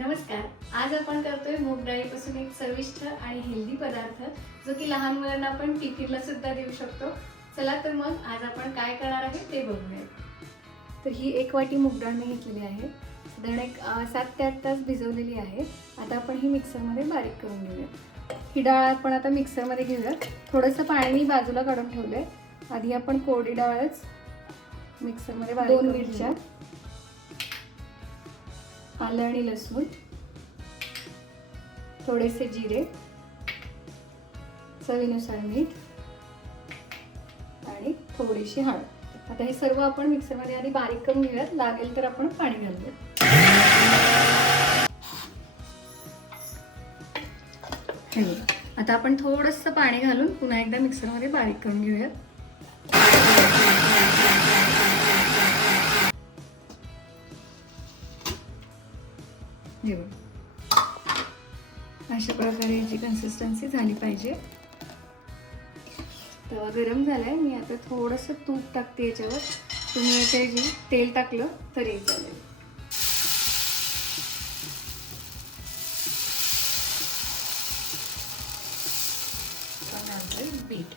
नमस्कार. आज आपण करतोय मूग डाळीपासून एक चविष्ट आणि हेल्दी पदार्थ जो की लहान मुलांना आपण टिफिनला सुद्धा देऊ शकतो. चला तर मग आज आपण काय करणार आहे ते बघूया. तर ही एक वाटी मूग डाळ मी घेतलेली आहे. साधारण एक सात ते आठ तास भिजवलेली आहे. आता आपण ही मिक्सरमध्ये बारीक करून घेऊया. ही डाळ आपण आता मिक्सरमध्ये घेऊया. थोडंसं पाणी मी बाजूला काढून ठेवलं आहे आधी आपण कोरडी डाळच मिक्सरमध्ये बारीक दोन मिरच्या. आलं आणि लसूण. थोडेसे जिरे. चवीनुसार मीठ. आणि थोडीशी हळद. आता हे सर्व आपण मिक्सरमध्ये आधी बारीक करून घेऊयात. लागेल तर आपण पाणी घालूया आता आपण थोडंसं पाणी घालून पुन्हा एकदा मिक्सरमध्ये बारीक करून घेऊयात. हे बघ. अशा प्रकारे याची कन्सिस्टन्सी झाली पाहिजे. तवा गरम झालाय. मी आता थोडंसं तूप टाकते याच्यावर. तुम्ही याच्याऐवजी तेल टाकलं तरी चालेल. बीट.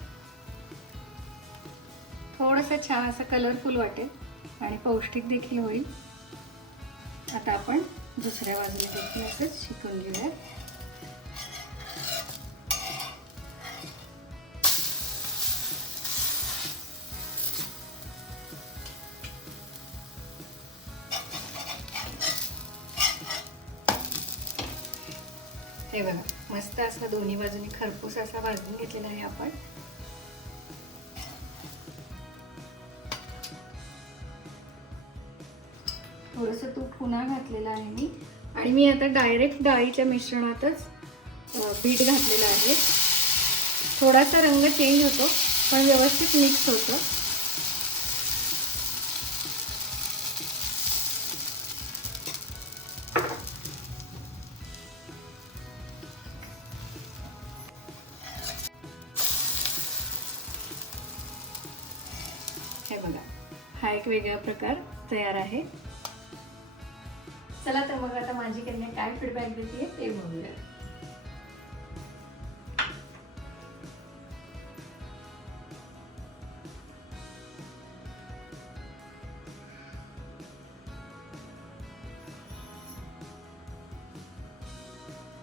थोडंसं छान असं कलरफुल वाटेल आणि पौष्टिक देखील होईल. आता आपण दुसऱ्या बाजूने देखील असंच शिकून घेऊया हे बघा मस्त असा दोन्ही बाजूने खरपूस असा भाजून घेतलेला आहे आपण. थोडंसं तूप पुन्हा घातलेलं आहे मी. आणि मी आता डायरेक्ट डाळीच्या मिश्रणातच पीठ घातलेलं आहे. थोडासा रंग चेंज होतो पण व्यवस्थित मिक्स होतं. हे बघा हा एक वेगळा प्रकार तयार आहे. चला तर मग आता माझी कन्या काय फीडबॅक देते ते बघूया.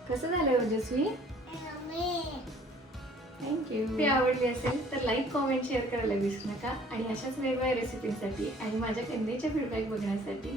कसं झालंय हो ओजस्वी थँक्यू ते आवडली असेल तर लाईक कॉमेंट शेअर करायला विसरू नका. आणि अशाच वेगवेगळ्या रेसिपींसाठी आणि माझ्या कन्येच्या फीडबॅक बघण्यासाठी